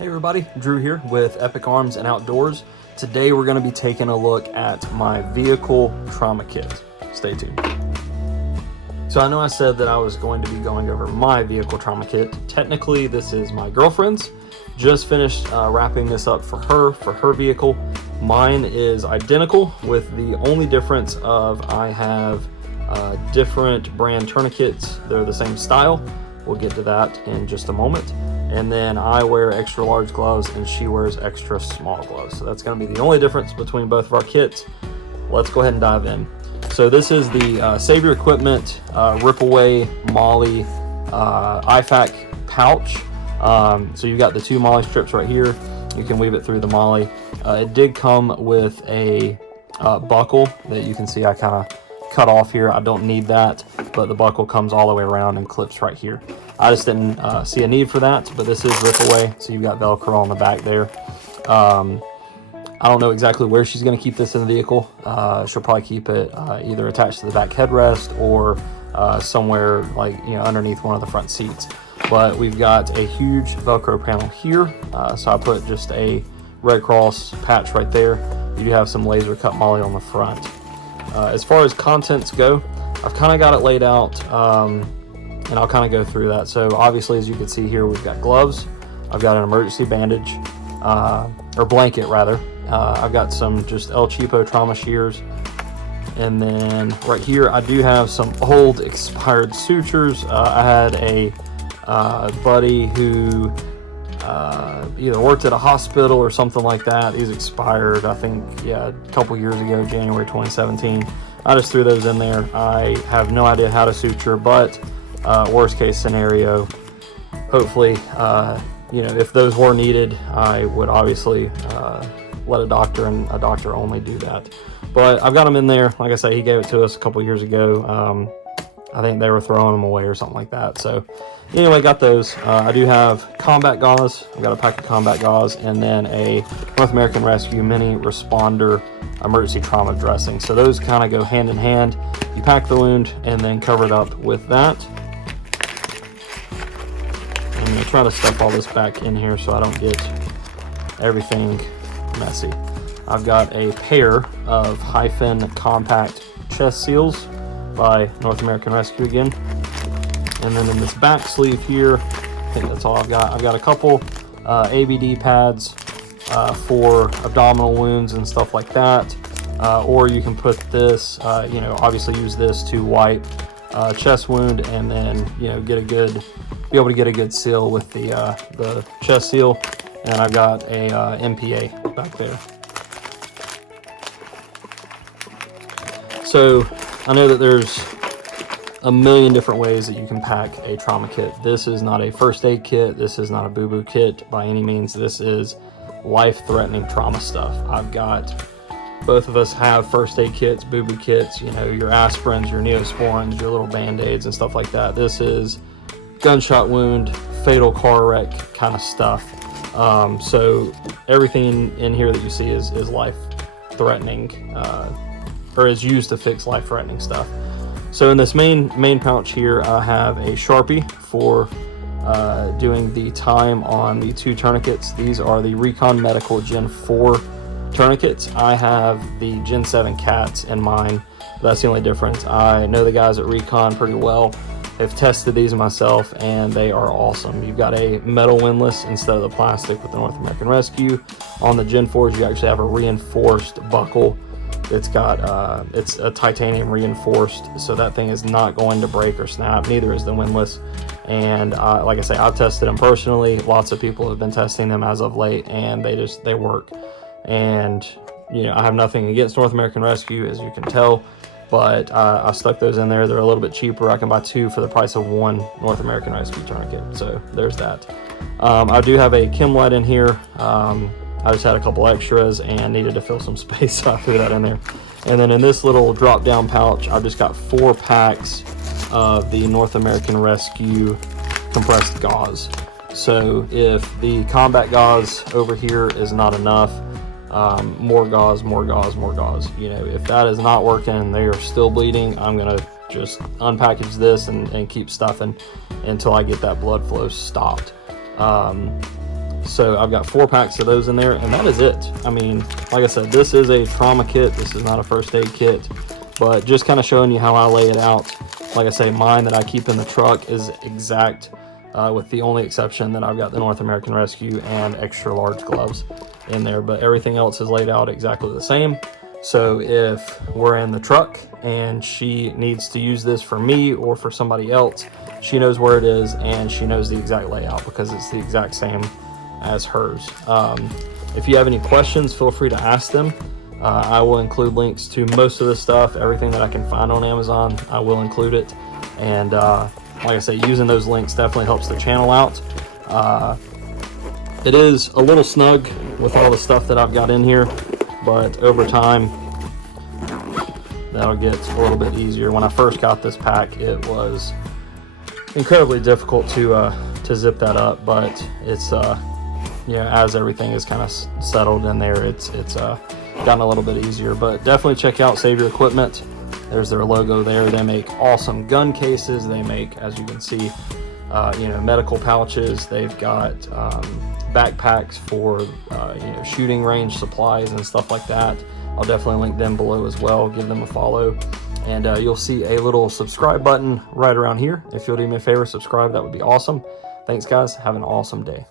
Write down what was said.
Hey everybody, Drew here with Epic Arms and Outdoors. Today we're going to be taking a look at my vehicle trauma kit. Stay tuned. So I know I said that I was going to be going over my vehicle trauma kit. Technically this is my girlfriend's. Just finished wrapping this up for her vehicle. Mine is identical with the only difference of I have different brand tourniquets. They're the same style. We'll get to that in just a moment. And then I wear extra large gloves and she wears extra small gloves. So that's going to be the only difference between both of our kits. Let's go ahead and dive in. So this is the Save Your Equipment Rip Away Molly IFAC Pouch. So you've got the two Molly strips right here. You can weave it through the Molly. It did come with a buckle that you can see I kind of cut off here. I don't need that, but the buckle comes all the way around and clips right here. I just didn't see a need for that, but this is rip away, so you've got Velcro on the back there. I don't know exactly where she's going to keep this in the vehicle. She'll probably keep it either attached to the back headrest or somewhere like, you know, underneath one of the front seats. But we've got a huge Velcro panel here, so I put just a Red Cross patch right there. You do have some laser cut Molly on the front. As far as contents go, I've kind of got it laid out, and I'll kind of go through that. So obviously, as you can see here, we've got gloves. I've got an emergency bandage, or blanket rather. I've got some just El Cheapo trauma shears. And then right here, I do have some old expired sutures. I had a buddy who either worked at a hospital or something like that. These expired, I think, yeah, a couple years ago, January 2017. I just threw those in there. I have no idea how to suture, but worst case scenario, hopefully, you know, if those were needed, I would obviously let a doctor and a doctor only do that. But I've got them in there. Like I say, he gave it to us a couple years ago. I think they were throwing them away or something like that. So anyway, got those. I do have combat gauze. I've got a pack of combat gauze and then a North American Rescue Mini Responder emergency trauma dressing. So those kind of go hand in hand. You pack the wound and then cover it up with that. I'm going to try to stuff all this back in here so I don't get everything messy. I've got a pair of Hyfin compact chest seals by North American Rescue again. And then in this back sleeve here, I think that's all I've got. I've got a couple ABD pads for abdominal wounds and stuff like that. Or you can put this, you know, obviously use this to wipe chest wound and then, you know, be able to get a good seal with the chest seal. And I've got a MPA back there. So I know that there's a million different ways that you can pack a trauma kit. This is not a first aid kit. This is not a boo-boo kit by any means. This is life-threatening trauma stuff. Both of us have first aid kits, boo-boo kits, you know, your aspirins, your neosporins, your little band-aids and stuff like that. This is gunshot wound, fatal car wreck kind of stuff. So everything in here that you see is life-threatening, or is used to fix life-threatening stuff. So in this main pouch here, I have a Sharpie for doing the time on the two tourniquets. These are the Recon Medical Gen 4 tourniquets. I have the Gen 7 cats in mine. That's the only difference. I know the guys at Recon pretty well. I've tested these myself and they are awesome. You've got a metal windlass instead of the plastic with the North American Rescue. On the Gen 4s, you actually have a reinforced buckle. It's got it's a titanium reinforced, so that thing is not going to break or snap. Neither is the windlass. And like I say, I've tested them personally. Lots of people have been testing them as of late, and they work. And you know, I have nothing against North American Rescue, as you can tell, but I stuck those in there. They're a little bit cheaper. I can buy two for the price of one North American Rescue tourniquet. So there's that. I do have a Chem light in here. I just had a couple extras and needed to fill some space, so I threw that in there. And then in this little drop down pouch, I've just got 4 packs of the North American Rescue compressed gauze. So if the combat gauze over here is not enough, more gauze. You know, if that is not working and they are still bleeding, I'm gonna just unpackage this and keep stuffing until I get that blood flow stopped. So I've got 4 packs of those in there, and that is it. I mean, like I said, this is a trauma kit. This is not a first aid kit, but just kind of showing you how I lay it out. Like I say, mine that I keep in the truck is exact, with the only exception that I've got the North American Rescue and extra large gloves in there, but everything else is laid out exactly the same. So if we're in the truck and she needs to use this for me or for somebody else, she knows where it is and she knows the exact layout because it's the exact same as hers. If you have any questions, feel free to ask them. I will include links to most of the stuff, everything that I can find on Amazon, I will include it. And like I say, using those links definitely helps the channel out. It is a little snug with all the stuff that I've got in here, but over time that'll get a little bit easier. When I first got this pack, it was incredibly difficult to zip that up, but it's as everything is kind of settled in there, it's gotten a little bit easier. But definitely check out Save Your Equipment. There's their logo there. They make awesome gun cases. They make, as you can see, medical pouches. They've got backpacks for shooting range supplies and stuff like that. I'll definitely link them below as well. Give them a follow, and you'll see a little subscribe button right around here. If you'll do me a favor, subscribe, that would be awesome. Thanks guys, have an awesome day.